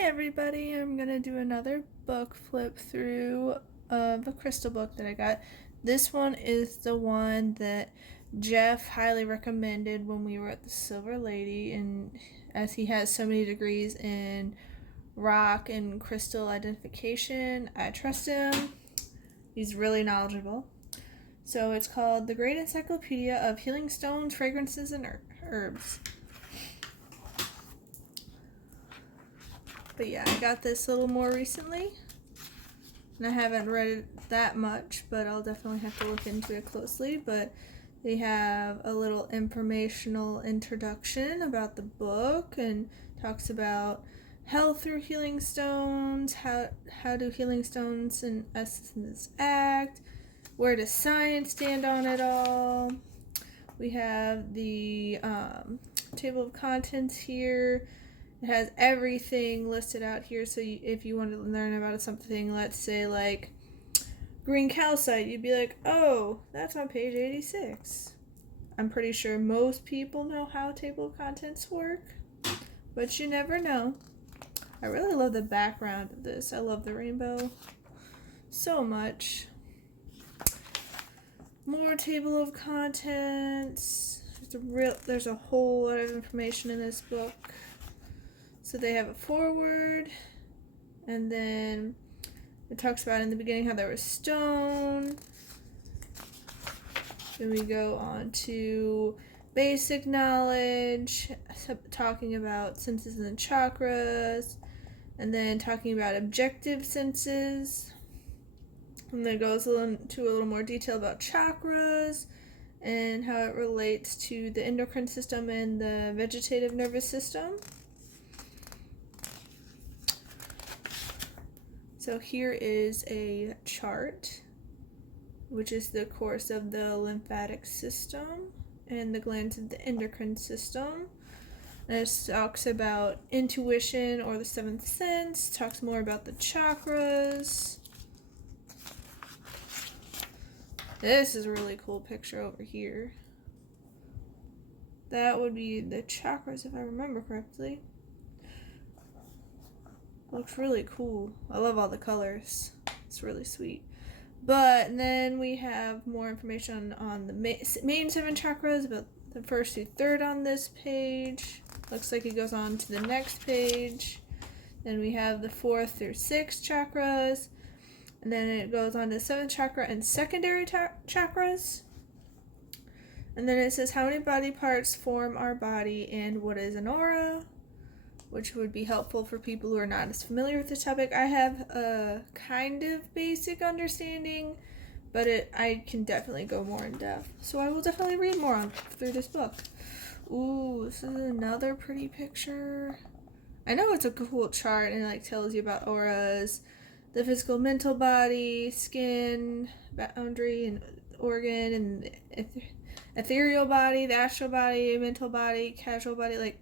Hi everybody, I'm going to do another book flip through of a crystal book that I got. This one is the one that Jeff highly recommended when we were at the Silver Lady, and as he has so many degrees in rock and crystal identification, I trust him. He's really knowledgeable. So it's called The Great Encyclopedia of Healing Stones, Fragrances, and Herbs. But yeah, I got this a little more recently, and I haven't read it that much, but I'll definitely have to look into it closely. But they have a little informational introduction about the book and talks about health through healing stones, how do healing stones and essences act, where does science stand on it all. We have the table of contents here. It has everything listed out here, so if you want to learn about something, let's say like green calcite, you'd be like, oh, that's on page 86. I'm pretty sure most people know how table of contents work, but you never know. I really love the background of this. I love the rainbow so much. More table of contents. There's a whole lot of information in this book. So they have a foreword, and then it talks about in the beginning how there was stone. Then we go on to basic knowledge, talking about senses and chakras, and then talking about objective senses. And then it goes into a little more detail about chakras and how it relates to the endocrine system and the vegetative nervous system. So here is a chart, which is the course of the lymphatic system and the glands of the endocrine system. And it talks about intuition or the seventh sense, talks more about the chakras. This is a really cool picture over here. That would be the chakras if I remember correctly. Looks really cool. I love all the colors. It's really sweet. But then we have more information on the main 7 chakras, about the first through third on this page. Looks like it goes on to the next page. Then we have the 4th through 6th chakras. And then it goes on to 7th chakra and secondary chakras. And then it says how many body parts form our body and what is an aura, which would be helpful for people who are not as familiar with the topic. I have a kind of basic understanding, but I can definitely go more in depth. So I will definitely read more through this book. Ooh, this is another pretty picture. I know it's a cool chart and it tells you about auras, the physical mental body, skin, boundary, and organ, and the ethereal body, the astral body, mental body, casual body.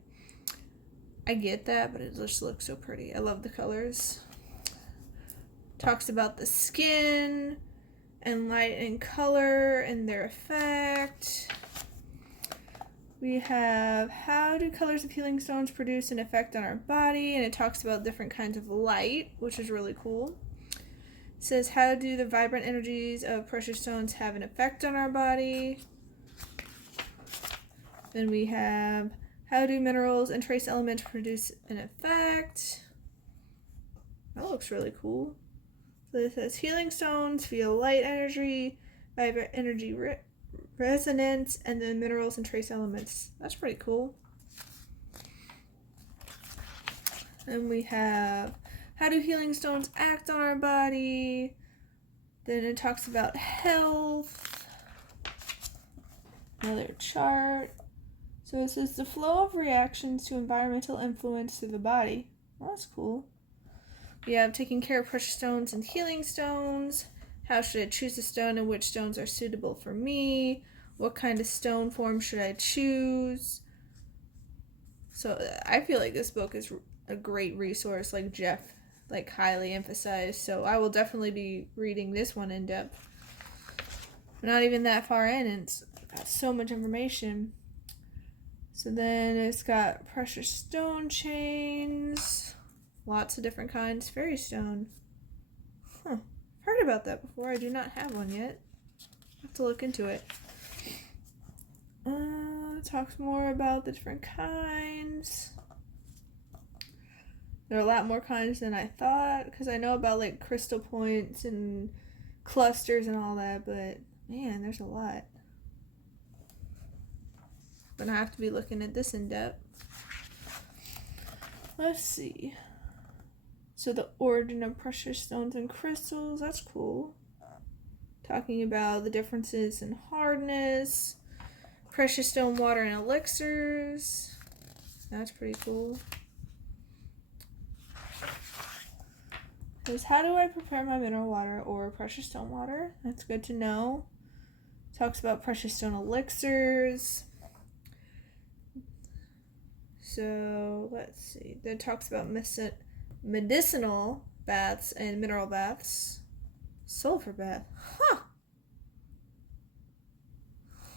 I get that, but it just looks so pretty. I love the colors. Talks about the skin and light and color and their effect. We have how do colors of healing stones produce an effect on our body, and it talks about different kinds of light, which is really cool. It says how do the vibrant energies of precious stones have an effect on our body. Then we have how do minerals and trace elements produce an effect? That looks really cool. So it says healing stones feel light energy, vibrant energy resonance, and then minerals and trace elements. That's pretty cool. And we have how do healing stones act on our body? Then it talks about health. Another chart. So it says the flow of reactions to environmental influence through the body. Well, that's cool. We have taking care of precious stones and healing stones. How should I choose a stone and which stones are suitable for me? What kind of stone form should I choose? So I feel like this book is a great resource, like Jeff highly emphasized. So I will definitely be reading this one in depth. We're not even that far in, and it's got so much information. So then it's got precious stone chains. Lots of different kinds. Fairy stone. Huh. Heard about that before. I do not have one yet. Have to look into it. Talks more about the different kinds. There are a lot more kinds than I thought, because I know about like crystal points and clusters and all that, but man, there's a lot. Gonna have to be looking at this in depth. Let's see. So the origin of precious stones and crystals, that's cool. Talking about the differences in hardness, precious stone, water, and elixirs. That's pretty cool. Says, how do I prepare my mineral water or precious stone water? That's good to know. Talks about precious stone elixirs. So let's see. Then talks about medicinal baths and mineral baths. Sulfur bath.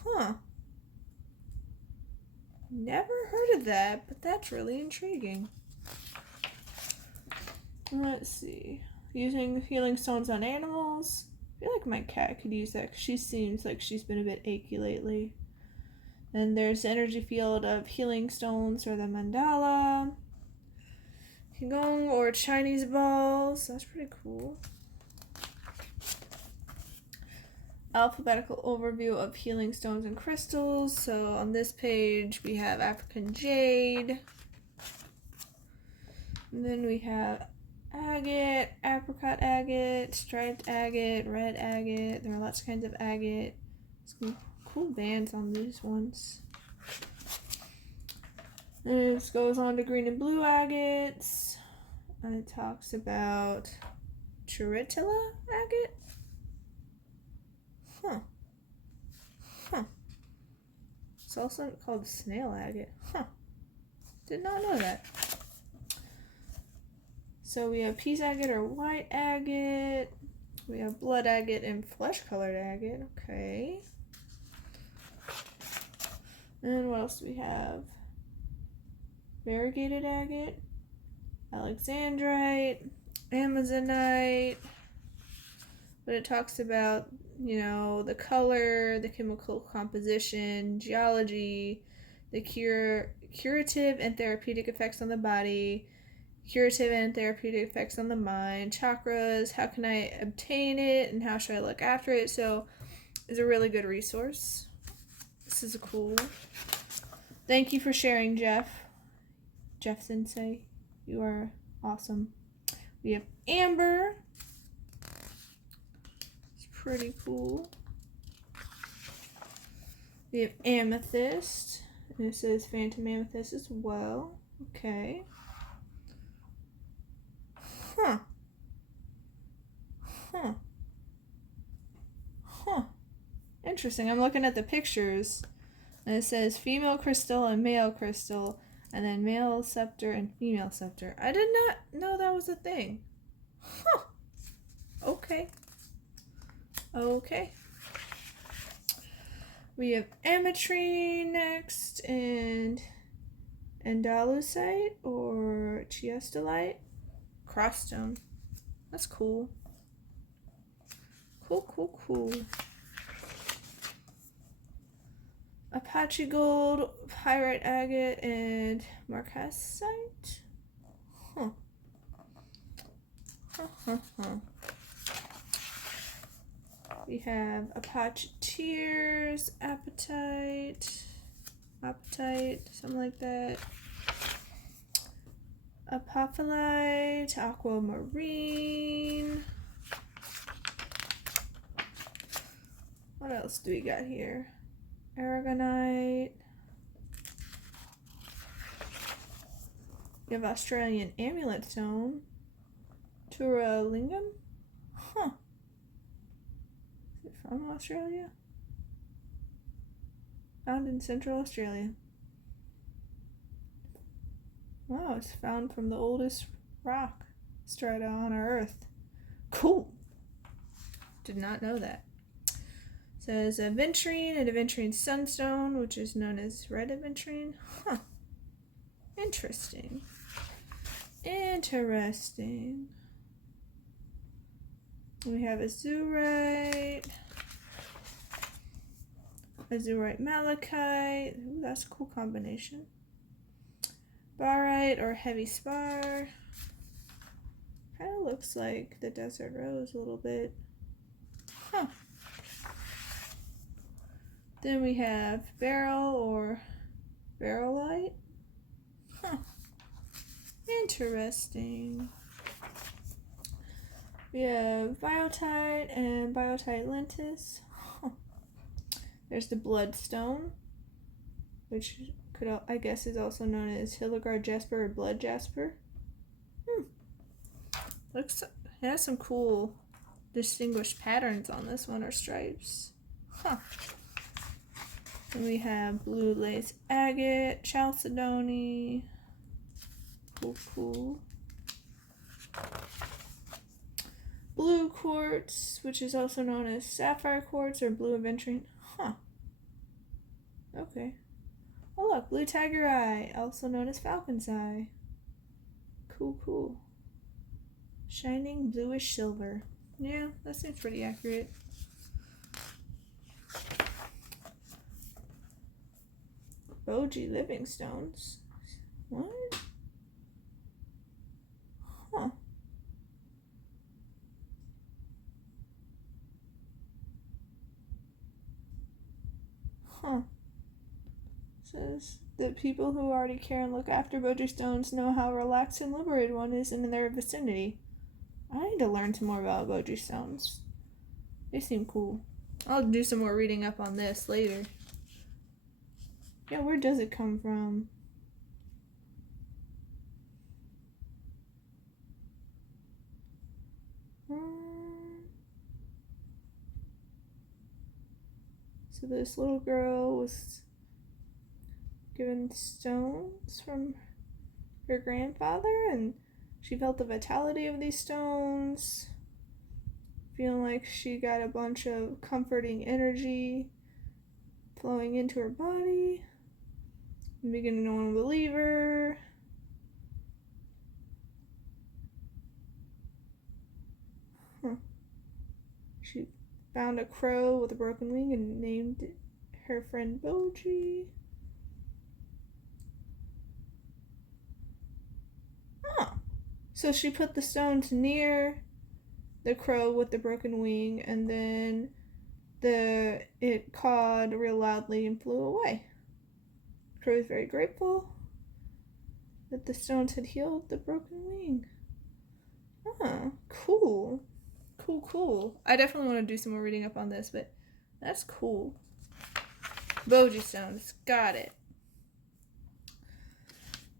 Huh. Never heard of that, but that's really intriguing. Let's see. Using healing stones on animals. I feel like my cat could use that because she seems like she's been a bit achy lately. Then there's the energy field of healing stones or the mandala. Qigong or Chinese balls. That's pretty cool. Alphabetical overview of healing stones and crystals. So on this page we have African jade. And then we have agate, apricot agate, striped agate, red agate. There are lots of kinds of agate. Some cool bands on these ones. This goes on to green and blue agates. And it talks about Chiritilla agate. Huh. It's also called snail agate. Did not know that. So we have peace agate or white agate. We have blood agate and flesh-colored agate. Okay. And what else do we have? Variegated agate, alexandrite, amazonite. But it talks about, the color, the chemical composition, geology, the curative and therapeutic effects on the body, curative and therapeutic effects on the mind, chakras, how can I obtain it, and how should I look after it. So it's a really good resource. This is cool. Thank you for sharing, Jeff Sensei. You are awesome. We have amber. It's pretty cool. We have amethyst. And it says phantom amethyst as well. Okay. Huh. Interesting. I'm looking at the pictures. And it says female crystal and male crystal. And then male scepter and female scepter. I did not know that was a thing. Okay. We have ametrine next, and andalusite or chiastolite. Crossstone. That's cool. Cool. Apache gold, pyrite agate, and marcasite. We have Apache tears, apatite, something like that. Apophyllite, aquamarine. What else do we got here? Aragonite. We have Australian amulet stone. Turalingam? Is it from Australia? Found in Central Australia. Wow, it's found from the oldest rock strata on our Earth. Cool. Did not know that. Says aventurine and aventurine sunstone, which is known as red aventurine. Interesting. And Interesting. We have azurite malachite. Ooh, that's a cool combination. Barite or heavy spar. Kind of looks like the desert rose a little bit. Huh. Then we have beryl or beryllite. Huh. Interesting. We have biotite and biotite lentis. Huh. There's the bloodstone, which I guess is also known as Hildegard jasper or blood jasper. It has some cool distinguished patterns on this one, or stripes. Huh. Then we have blue lace agate, chalcedony. Cool. Blue quartz, which is also known as sapphire quartz or blue aventurine. Huh. Okay. Oh look, blue tiger eye, also known as falcon's eye. Cool. Shining bluish silver. Yeah, that seems pretty accurate. Boji living stones. What? Huh. Says that people who already care and look after Boji stones know how relaxed and liberated one is in their vicinity. I need to learn some more about Boji stones. They seem cool. I'll do some more reading up on this later. Yeah, where does it come from? So this little girl was given stones from her grandfather, and she felt the vitality of these stones, feeling like she got a bunch of comforting energy flowing into her body, and beginning to want to believe her. She found a crow with a broken wing and named her friend Boji. So she put the stones near the crow with the broken wing, and then it cawed real loudly and flew away. The crow was very grateful that the stones had healed the broken wing. Cool. I definitely want to do some more reading up on this, but that's cool. Boji stones, got it.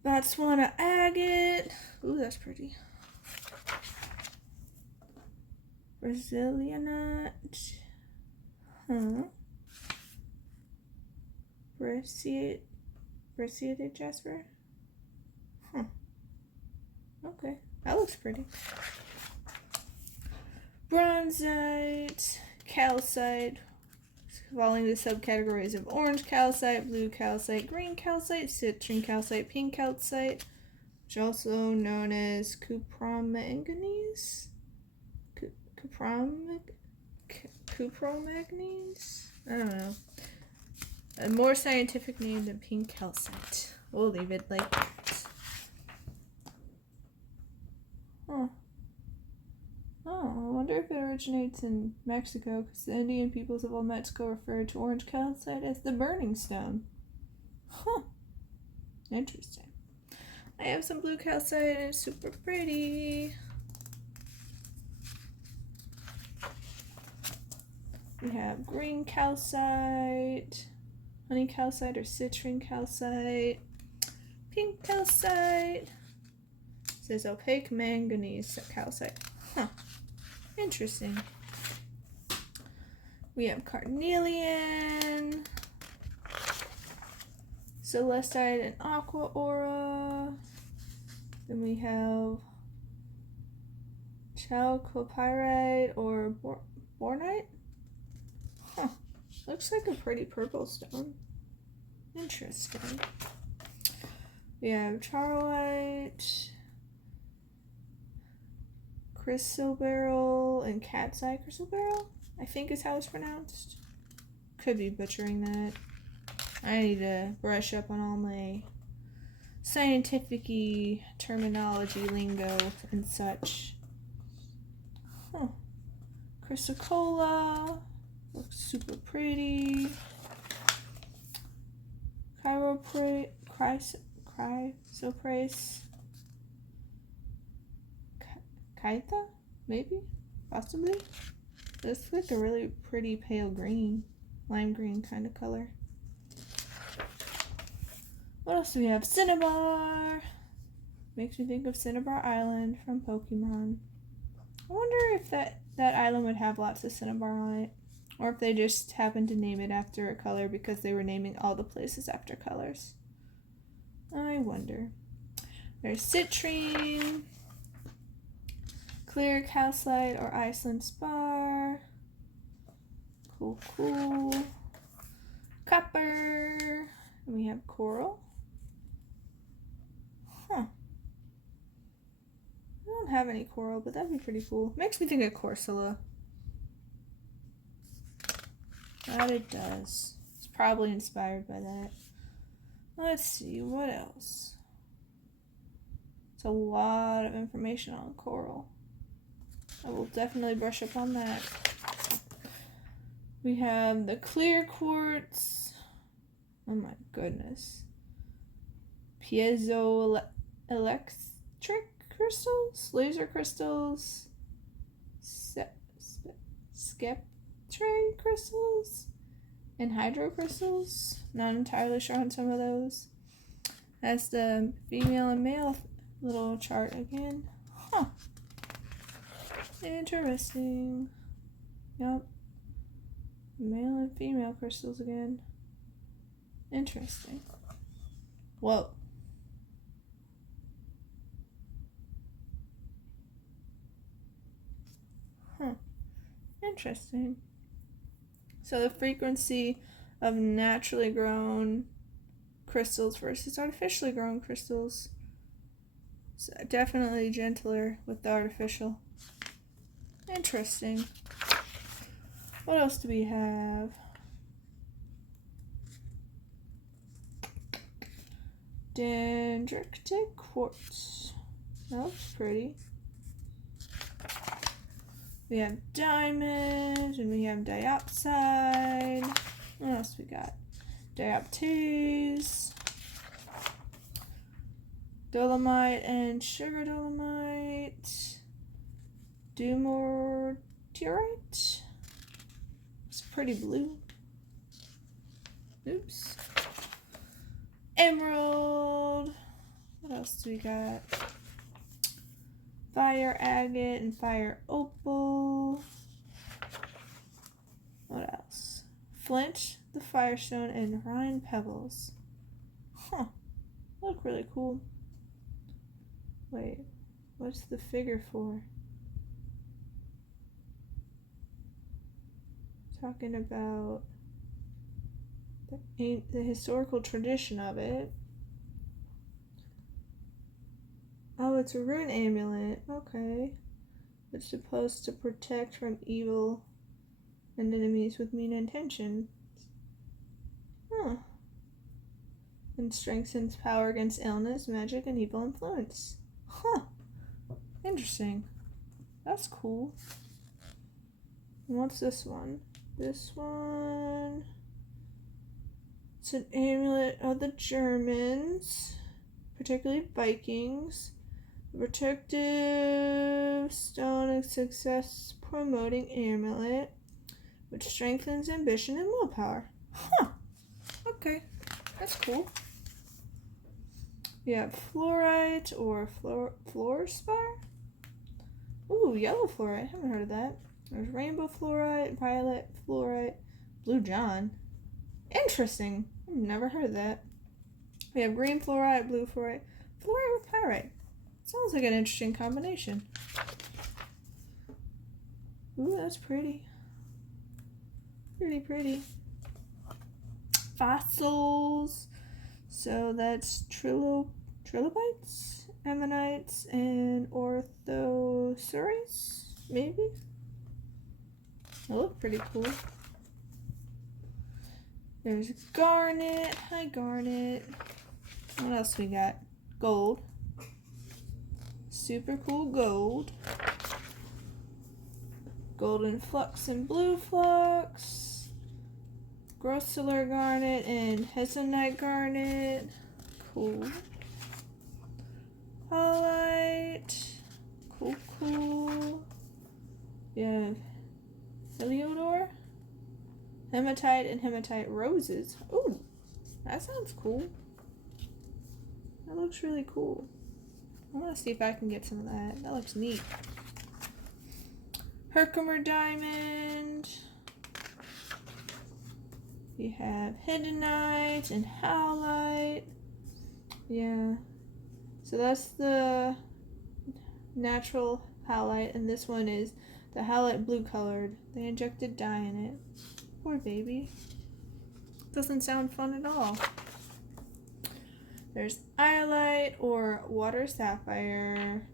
Botswana agate. Ooh, that's pretty. Brazilianite. Brassiated jasper. Okay, that looks pretty. Bronzite, calcite, falling into subcategories of orange calcite, blue calcite, green calcite, citrine calcite, pink calcite, which is also known as cupromanganese. Cupromanganese? I don't know. A more scientific name than pink calcite. We'll leave it like that. I wonder if it originates in Mexico, because the Indian peoples of old Mexico referred to orange calcite as the burning stone. Interesting. I have some blue calcite and it's super pretty. We have green calcite, honey calcite or citrine calcite, pink calcite. It says opaque manganese calcite. Interesting. We have carnelian, celestite, and aqua aura. Then we have chalcopyrite or bornite. Looks like a pretty purple stone. Interesting. We have charolite, chrysoberyl and cat's eye chrysoberyl, I think is how it's pronounced. Could be butchering that. I need to brush up on all my scientific-y terminology, lingo, and such. Huh. Chrysocolla. Looks super pretty. Chrysoprase. Kaita? Maybe? Possibly? This looks like a really pretty pale green. Lime green kind of color. What else do we have? Cinnabar! Makes me think of Cinnabar Island from Pokemon. I wonder if that island would have lots of Cinnabar on it. Or if they just happened to name it after a color because they were naming all the places after colors. I wonder. There's citrine, clear calcite or Iceland spar. Cool. Copper. And we have coral. Huh. I don't have any coral, but that'd be pretty cool. Makes me think of Corsola. That it does. It's probably inspired by that. Let's see, what else? It's a lot of information on coral. I will definitely brush up on that. We have the clear quartz. Oh my goodness. Piezoelectric crystals, laser crystals, Skeptre crystals, and hydro crystals. Not entirely sure on some of those. That's the female and male little chart again. Huh. Interesting. Yep. Male and female crystals again. Interesting. Whoa. Huh. Interesting. So the frequency of naturally grown crystals versus artificially grown crystals. So definitely gentler with the artificial. Interesting. What else do we have? Dendritic quartz. That looks pretty. We have diamond, and we have diopside. What else we got? Dioptase, dolomite and sugar dolomite, dumortierite. It's pretty blue. Oops. Emerald. What else do we got? Fire agate and fire opal. What else? Flint, the firestone, and Rhine pebbles. Huh. Look really cool. Wait, what's the figure for? Talking about the historical tradition of it. Oh, it's a rune amulet. Okay. It's supposed to protect from evil and enemies with mean intentions. Huh. And strengthens power against illness, magic, and evil influence. Huh. Interesting. That's cool. And what's this one? This one... It's an amulet of the Germans, particularly Vikings. Protective stone and success promoting amulet, which strengthens ambition and willpower. Huh. Okay. That's cool. We have fluorite or fluorspar. Ooh, yellow fluorite. I haven't heard of that. There's rainbow fluorite, violet fluorite, blue john. Interesting. I've never heard of that. We have green fluorite, blue fluorite, fluorite with pyrite. Sounds like an interesting combination. Ooh, that's pretty. Pretty. Fossils. So that's trilobites ammonites and orthoceres, maybe? They look pretty cool. There's garnet. Hi, garnet. What else we got? Gold. Super cool gold. Golden flux and blue flux. Grossular garnet and hessonite garnet. Cool. Halite. Cool, cool. Yeah. Heliodor. Hematite and hematite roses. Ooh, that sounds cool. That looks really cool. I want to see if I can get some of that. That looks neat. Herkimer diamond. We have hiddenite and howlite. Yeah. So that's the natural howlite, and this one is the howlite blue colored. They injected dye in it. Poor baby. Doesn't sound fun at all. There's iolite or water sapphire,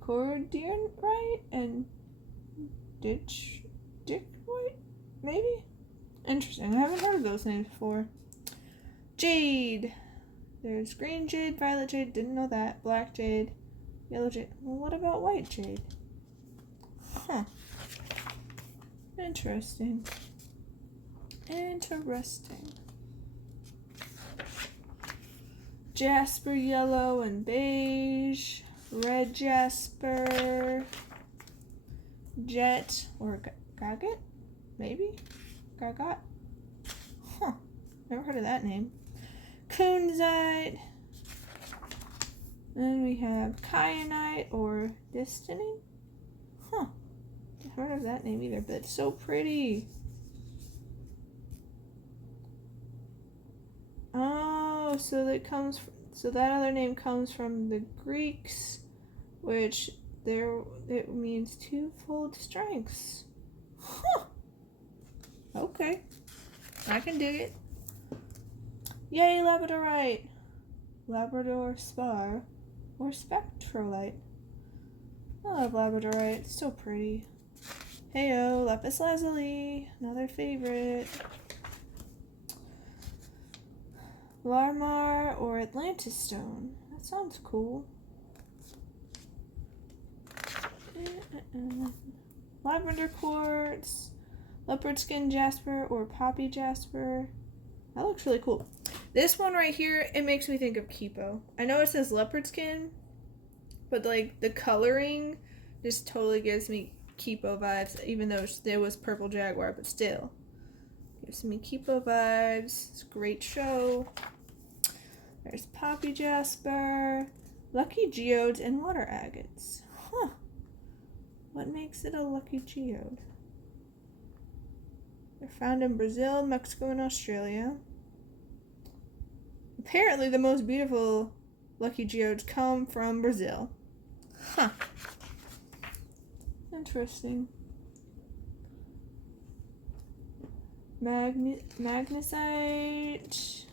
cordiorite, and dichrite, maybe? Interesting. I haven't heard of those names before. Jade. There's green jade, violet jade, didn't know that. Black jade, yellow jade. Well, what about white jade? Huh. Interesting. Interesting. Jasper yellow and beige. Red jasper. Jet or gargot? Maybe? Gargot? Huh. Never heard of that name. Kunzite. Then we have kyanite or destiny. Huh. Never heard of that name either, but it's so pretty. Oh, so that other name comes from the Greeks, which it means twofold strengths. Huh. Okay. I can dig it. Yay, labradorite. Labrador spar or spectrolite. I love labradorite. It's so pretty. Heyo, lapis lazuli, another favorite. Larmar or Atlantis stone. That sounds cool. Lavender quartz, leopard skin jasper or poppy jasper. That looks really cool. This one right here, it makes me think of Kipo. I know it says leopard skin, but like the coloring just totally gives me Kipo vibes, even though it was purple jaguar, but still. Gives me Kipo vibes. It's a great show. There's poppy jasper, lucky geodes, and water agates. Huh. What makes it a lucky geode? They're found in Brazil, Mexico, and Australia. Apparently, the most beautiful lucky geodes come from Brazil. Huh. Interesting. Magnesite.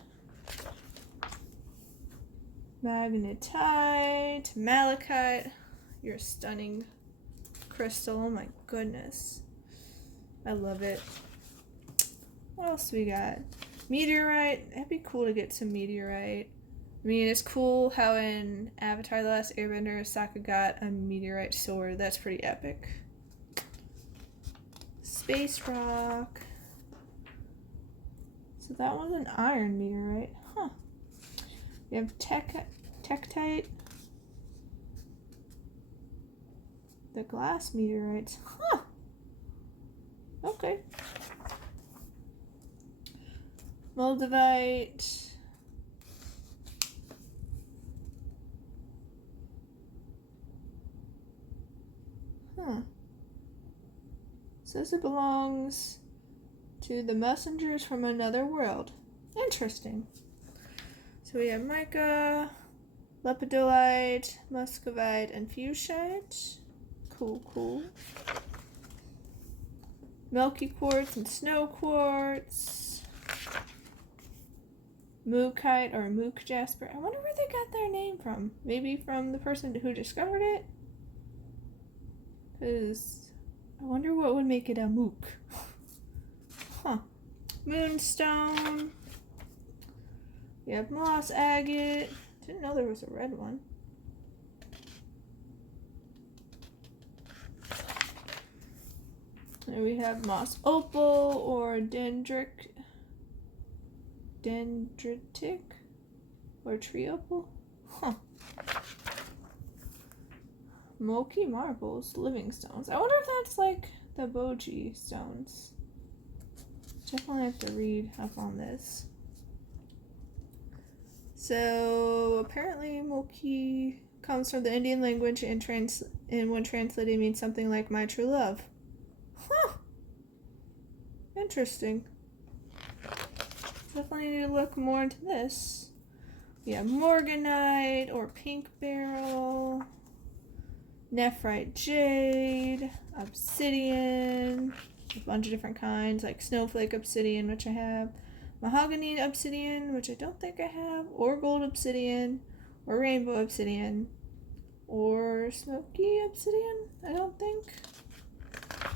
Magnetite. Malachite. You're a stunning crystal. Oh my goodness. I love it. What else we got? Meteorite. That'd be cool to get some meteorite. I mean, it's cool how in Avatar: The Last Airbender, Sokka got a meteorite sword. That's pretty epic. Space rock. So that one's an iron meteorite. Huh. We have tektite. The glass meteorites. Huh. Okay. Moldavite. Huh. Says it belongs to the messengers from another world. Interesting. So we have mica, lepidolite, muscovite, and fuchsite. Cool, cool. Milky quartz and snow quartz. Mookite or mook jasper. I wonder where they got their name from. Maybe from the person who discovered it? Because I wonder what would make it a mook. Huh. Moonstone. We have moss agate. Didn't know there was a red one. There we have moss opal or dendritic or tree opal. Huh. Moki marbles, living stones. I wonder if that's like the boji stones. Definitely have to read up on this. So apparently Moki comes from the Indian language and when translated means something like my true love. Huh. Interesting. Definitely need to look more into this. We have morganite or pink beryl, nephrite jade, obsidian, a bunch of different kinds like snowflake obsidian, which I have, mahogany obsidian, which I don't think I have, or gold obsidian, or rainbow obsidian, or smoky obsidian, I don't think.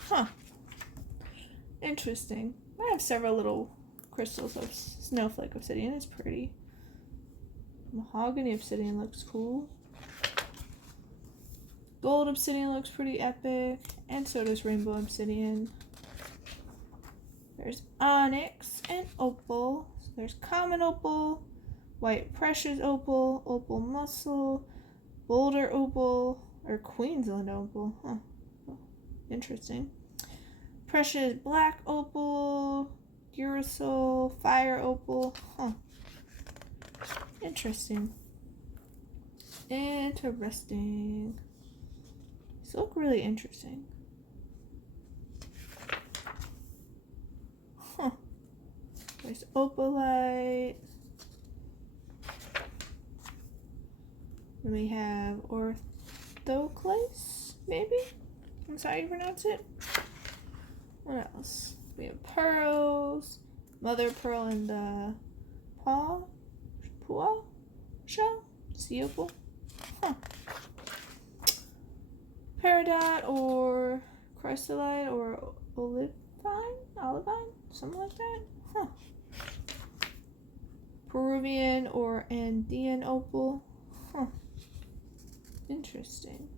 Huh. Interesting. I have several little crystals of snowflake obsidian. It's pretty. Mahogany obsidian looks cool. Gold obsidian looks pretty epic, and so does rainbow obsidian. There's onyx and opal. So there's common opal, white precious opal, opal muscle, boulder opal, or Queensland opal. Huh. Interesting. Precious black opal, uracil, fire opal. Huh. Interesting. Interesting. These look really interesting. Huh. There's opalite. Then we have orthoclase, maybe? That's how you pronounce it. What else? We have pearls, mother pearl and the pua shell, sea opal. Huh. Peridot or chrysolite or olivine, something like that. Huh. Peruvian or Andean opal. Huh. Interesting.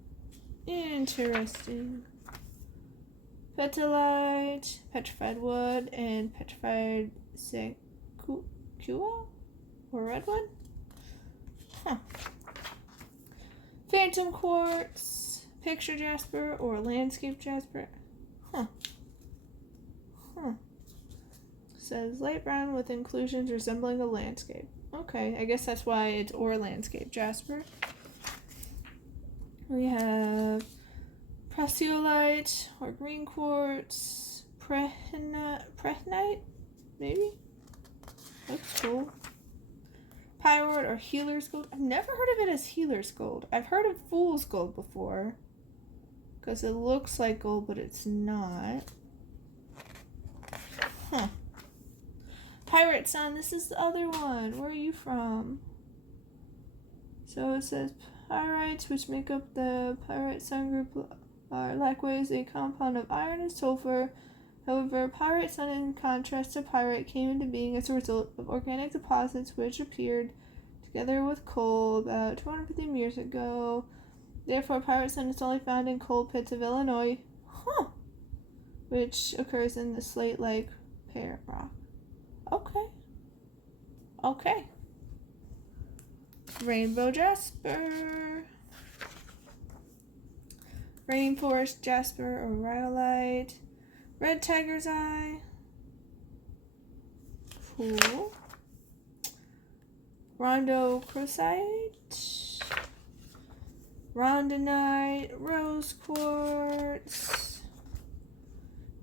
Petalite, petrified wood, and petrified sequoia or redwood. Huh. Phantom quartz, picture jasper, or landscape jasper. Huh. Says light brown with inclusions resembling a landscape. Okay, I guess that's why it's or landscape jasper. We have prasiolite or green quartz, prehnite, maybe? Looks cool. Pyrite or healer's gold. I've never heard of it as healer's gold. I've heard of fool's gold before, because it looks like gold, but it's not. Huh. Pirate Sun, this is the other one. Where are you from? So it says pyrites, which make up the Pirate Sun group, are likewise a compound of iron and sulfur. However, Pirate Sun, in contrast to pyrite, came into being as a result of organic deposits which appeared together with coal about 250 years ago. Therefore, Pirate Sun is only found in coal pits of Illinois, which occurs in the slate-like parent rock. Okay. Rainbow jasper. Rainforest jasper or rhyolite. Red tiger's eye. Cool. Rhodochrosite. Rondonite. Rose quartz.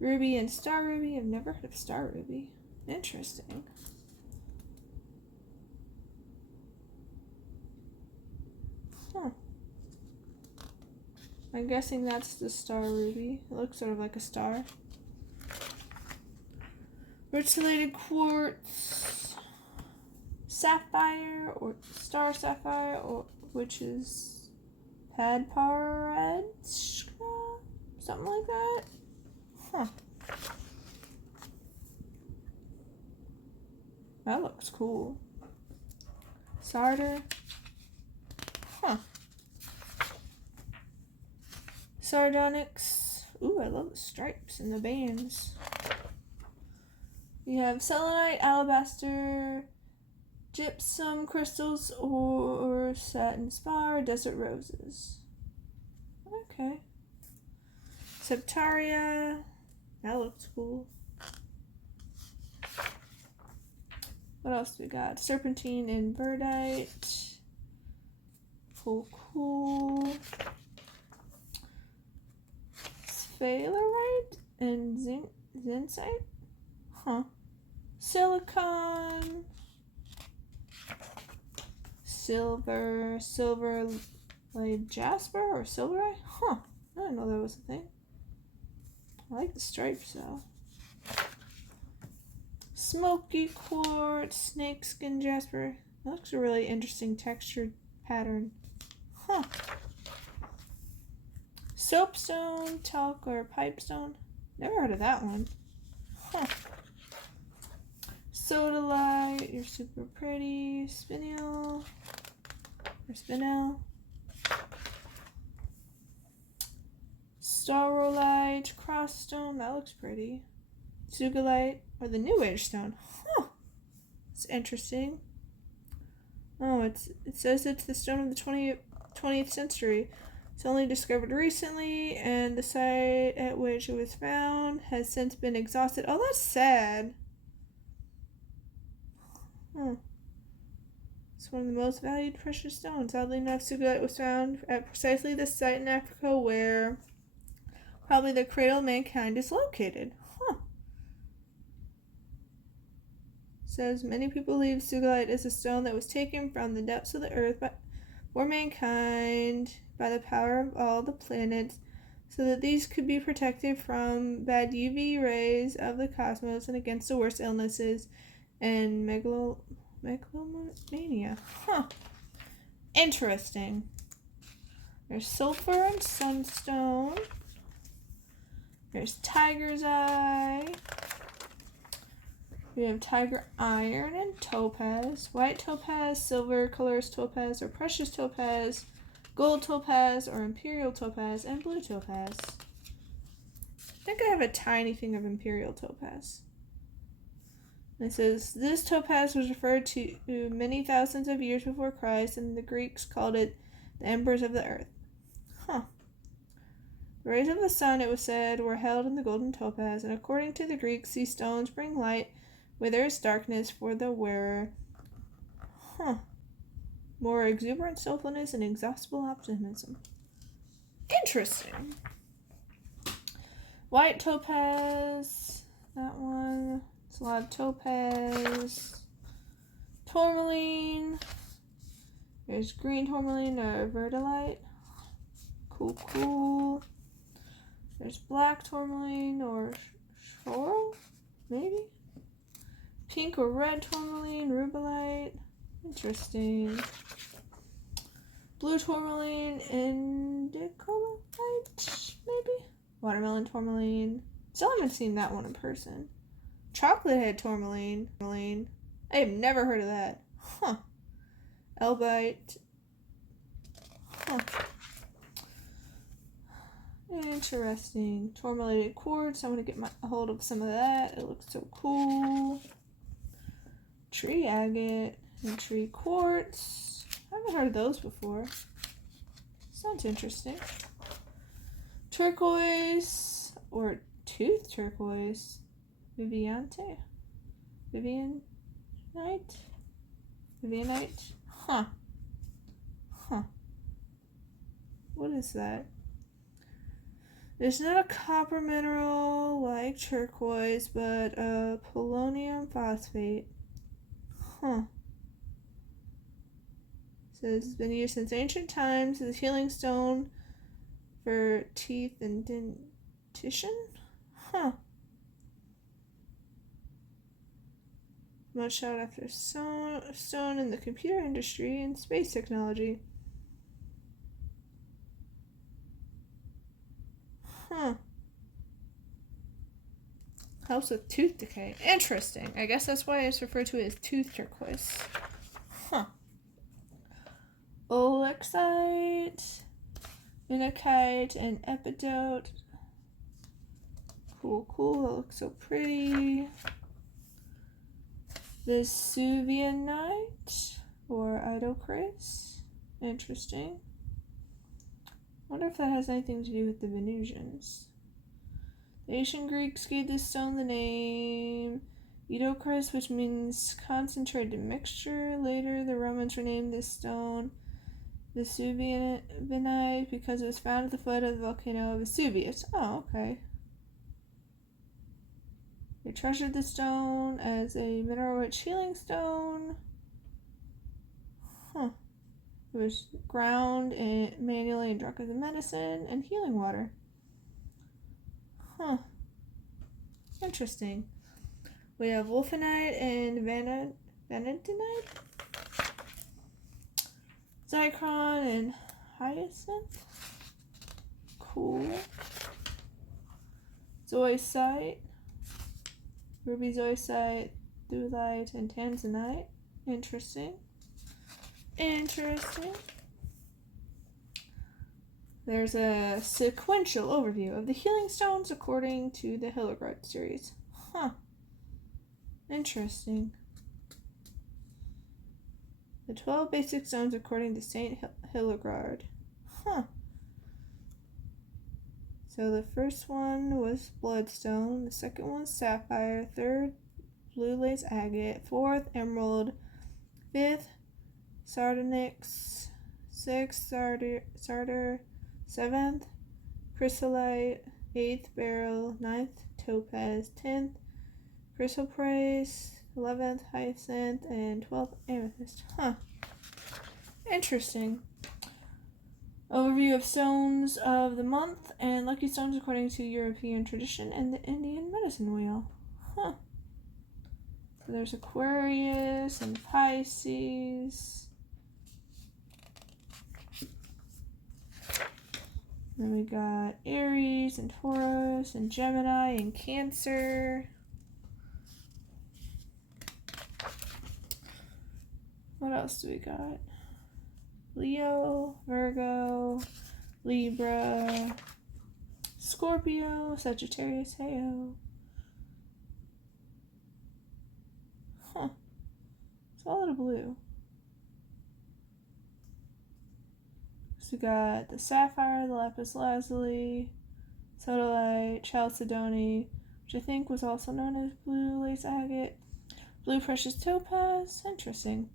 Ruby and star ruby. I've never heard of star ruby. Interesting. Huh. I'm guessing that's the star ruby. It looks sort of like a star. Rutilate quartz. sapphire or star sapphire, or which is Padparadska, something like that. Huh. That looks cool. Sardar. Huh. Sardonyx. Ooh, I love the stripes and the bands. We have selenite, alabaster, gypsum crystals, or satin spar, desert roses. Okay. Septaria. That looks cool. What else do we got? Serpentine and verdite. Cool. Sphalerite and zincite? Huh. Silicon. Silver like jasper or silverite? Huh. I didn't know that was a thing. I like the stripes though. Smoky quartz, snakeskin jasper. That looks a really interesting textured pattern. Huh. Soapstone, talc, or pipestone. Never heard of that one. Huh. Sodalite, you're super pretty. Spinel. Starolite, crossstone. That looks pretty. Sugalite, or the New Age stone. Huh. It's interesting. Oh, it says it's the stone of the 20th century. It's only discovered recently, and the site at which it was found has since been exhausted. Oh, that's sad. Huh. It's one of the most valued precious stones. Oddly enough, Sugalite was found at precisely the site in Africa where probably the cradle of mankind is located. Huh. Says many people believe Sugalite is a stone that was taken from the depths of the earth for mankind by the power of all the planets, so that these could be protected from bad UV rays of the cosmos and against the worst illnesses and megalomania. Huh. Interesting. There's sulfur and sunstone. There's tiger's eye. We have tiger iron and topaz. White topaz, silver colors topaz, or precious topaz, gold topaz, or imperial topaz, and blue topaz. I think I have a tiny thing of imperial topaz. And it says, this topaz was referred to many thousands of years before Christ, and the Greeks called it the embers of the earth. Huh. The rays of the sun, it was said, were held in the golden topaz, and according to the Greeks, these stones bring light where there is darkness for the wearer. Huh. More exuberant soulfulness and inexhaustible optimism. Interesting. White topaz. That one. It's a lot of topaz. Tourmaline. There's green tourmaline or verdilite. Cool. There's black tourmaline or schorl, maybe? Pink or red tourmaline, rubellite. Interesting. Blue tourmaline, indicolite, maybe? Watermelon tourmaline. Still haven't seen that one in person. Chocolate head tourmaline. I have never heard of that. Huh. Elbite. Huh. Interesting. Tourmalated quartz. I want to get a hold of some of that. It looks so cool. Tree agate and tree quartz. I haven't heard of those before. Sounds interesting. Turquoise or tooth turquoise. Vivianite. Huh. What is that? It's not a copper mineral like turquoise, but a polonium phosphate. Huh. Says it's been used since ancient times as a healing stone for teeth and dentition. Huh. Much sought after stone in the computer industry and space technology. Huh. Helps with tooth decay. Interesting. I guess that's why it's referred to as tooth turquoise. Huh. Olexite, Unakite, and Epidote. Cool, cool. That looks so pretty. Vesuvianite or Idocrase. Interesting. Wonder if that has anything to do with the Venusians. The ancient Greeks gave this stone the name Idocrase, which means concentrated mixture. Later, the Romans renamed this stone Vesuvianite because it was found at the foot of the volcano Vesuvius. Oh, okay. They treasured the stone as a mineral-rich healing stone. Huh. It was ground manually and drunk as a medicine and healing water. Huh. Interesting. We have wolfenite and vanadinite, Zychron and hyacinth. Cool. Zoisite, ruby zoisite, thulite, and tanzanite. Interesting. There's a sequential overview of the healing stones according to the Hildegard series. Huh. Interesting. The 12 basic stones according to Saint Hildegard. Huh. So the first one was bloodstone, the second one sapphire, third blue lace agate, fourth emerald, fifth sardonyx, sixth sarder, seventh chrysolite, eighth beryl, ninth topaz, 10th chrysoprase, 11th hyacinth, and 12th amethyst. Huh. Interesting. Overview of stones of the month and lucky stones according to European tradition and the Indian medicine wheel. Huh. So there's Aquarius and Pisces. Then we got Aries and Taurus and Gemini and Cancer. What else do we got? Leo, Virgo, Libra, Scorpio, Sagittarius, Heyo. Huh. It's all out of blue. So we got the sapphire, the lapis lazuli, sodalite, chalcedony, which I think was also known as blue lace agate, blue precious topaz. Interesting.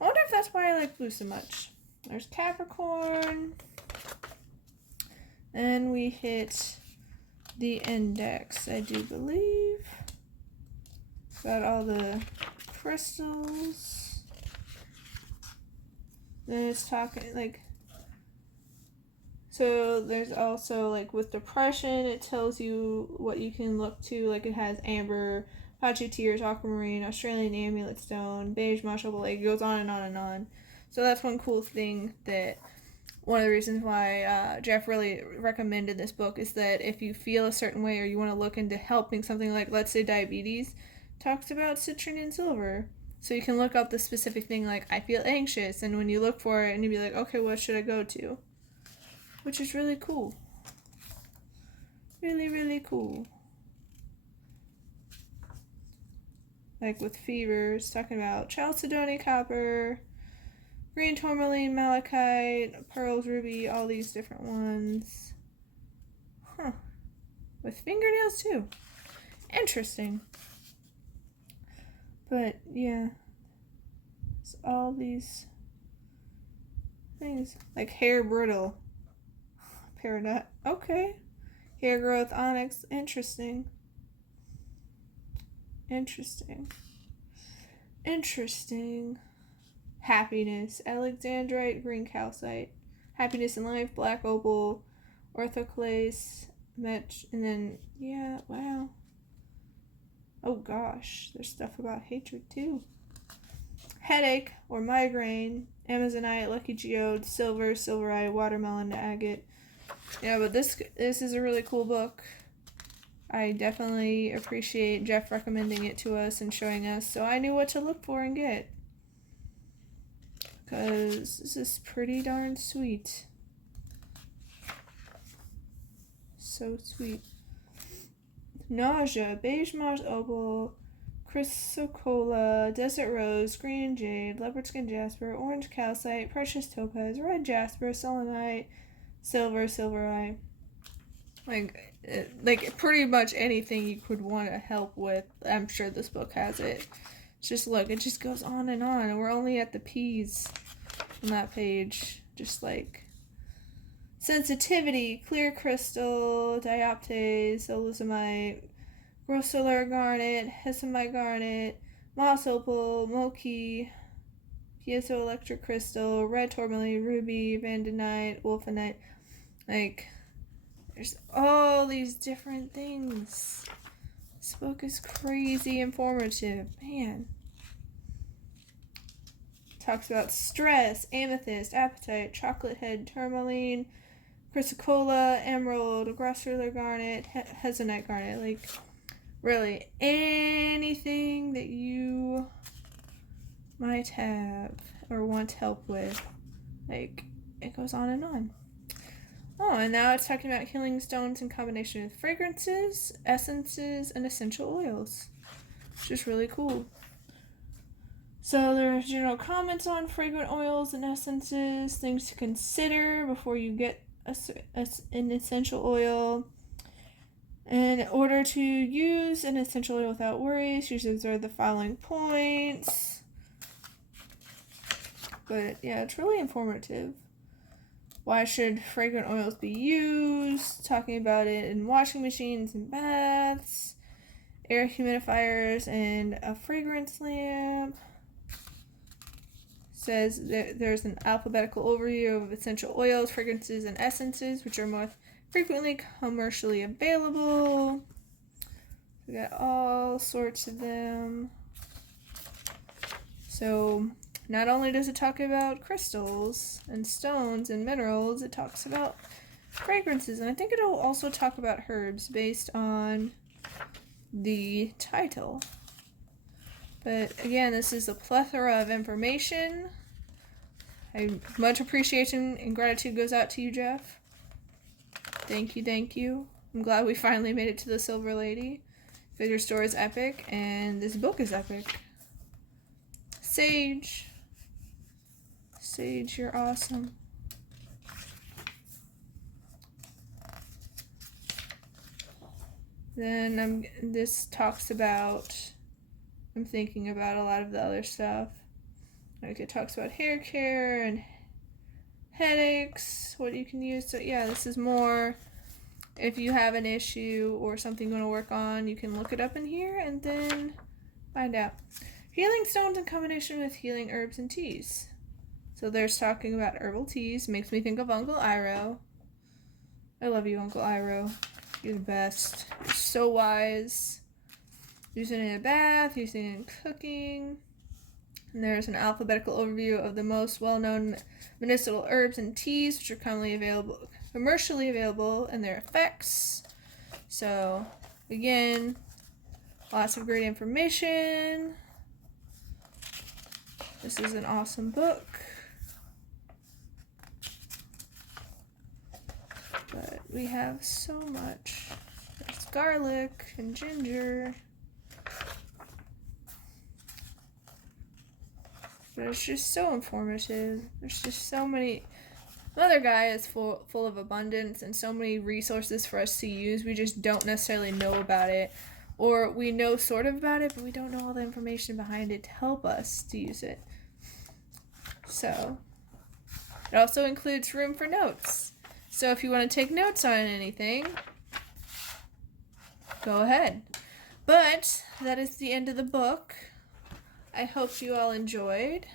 I wonder if that's why I like blue so much. There's Capricorn. And we hit the index, I do believe. Got all the crystals. Then it's talking like, so there's also like with depression, it tells you what you can look to. Like it has amber, Pachi tears, aquamarine, Australian amulet stone, beige moss opal. It goes on and on and on. So that's one cool thing that one of the reasons why Jeff really recommended this book is that if you feel a certain way or you want to look into helping something like, let's say, diabetes, talks about citrine and silver. So you can look up the specific thing like, I feel anxious, and when you look for it and you be like, okay, what should I go to? Which is really cool. Really, really cool. Like with fevers, talking about chalcedony, copper, green tourmaline, malachite, pearls, ruby, all these different ones. Huh. With fingernails too. Interesting. But yeah. It's all these things. Like hair brittle. Peridot. Okay. Hair growth, onyx. Interesting. Happiness, alexandrite, green calcite. Happiness in life, black opal, orthoclase, and then, yeah, wow. Oh gosh, there's stuff about hatred too. Headache or migraine, Amazonite, lucky geode, silver, silverite, watermelon, agate. Yeah, but this is a really cool book. I definitely appreciate Jeff recommending it to us and showing us, so I knew what to look for and get. Because this is pretty darn sweet. So sweet. Nausea, beige moss opal, chrysocolla, desert rose, green jade, leopard skin jasper, orange calcite, precious topaz, red jasper, selenite, silver, silverite. Like pretty much anything you could want to help with, I'm sure this book has it. Just look, it just goes on and on, and we're only at the P's on that page. Just like sensitivity, clear crystal, dioptase, olizamite, grossular garnet, hessamite garnet, moss opal, mochi, piezoelectric crystal, red tourmaline, ruby, vanadinite, wolfenite. Like, there's all these different things. This book is crazy informative, man. Talks about stress, amethyst, apatite, chocolate head, tourmaline, chrysocolla, emerald, grossular garnet, hessamite garnet. Like, really, anything that you might have or want help with. Like, it goes on and on. Oh, and now it's talking about healing stones in combination with fragrances, essences, and essential oils, which is really cool. So there's general comments on fragrant oils and essences, things to consider before you get an essential oil. And in order to use an essential oil without worries, you should observe the following points. But yeah, it's really informative. Why should fragrant oils be used? Talking about it in washing machines and baths, air humidifiers, and a fragrance lamp. Says that there's an alphabetical overview of essential oils, fragrances, and essences, which are more frequently commercially available. We got all sorts of them. So not only does it talk about crystals and stones and minerals, it talks about fragrances, and I think it'll also talk about herbs based on the title. But again, this is a plethora of information. Much appreciation and gratitude goes out to you, Jeff. Thank you, thank you. I'm glad we finally made it to the Silver Lady. Figure store is epic, and this book is epic. Sage. Sage, you're awesome. Then this talks about, I'm thinking about a lot of the other stuff. Like it talks about hair care and headaches, what you can use. So yeah, this is more if you have an issue or something you want to work on, you can look it up in here and then find out. Healing stones in combination with healing herbs and teas. So there's talking about herbal teas. Makes me think of Uncle Iroh. I love you, Uncle Iroh. You're the best. You're so wise. Using it in a bath, using it in cooking. And there's an alphabetical overview of the most well-known medicinal herbs and teas, which are commercially available, and their effects. So, again, lots of great information. This is an awesome book. But we have so much. There's garlic and ginger. But it's just so informative. There's just so many. Mother Gaia is full of abundance and so many resources for us to use. We just don't necessarily know about it. Or we know sort of about it, but we don't know all the information behind it to help us to use it. So, it also includes room for notes. So if you want to take notes on anything, go ahead. But that is the end of the book. I hope you all enjoyed.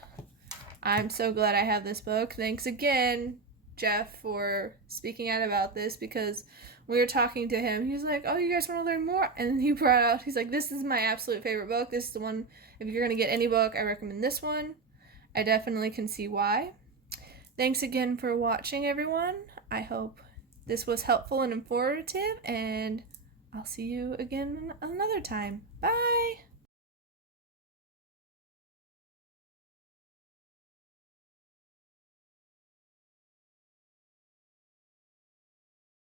I'm so glad I have this book. Thanks again, Jeff for speaking out about this, because when we were talking to him, he was like, oh, you guys want to learn more? And he brought out, he's like, this is my absolute favorite book. This is the one, if you're going to get any book, I recommend this one. I definitely can see why. Thanks again for watching, everyone. I hope this was helpful and informative, and I'll see you again another time. Bye!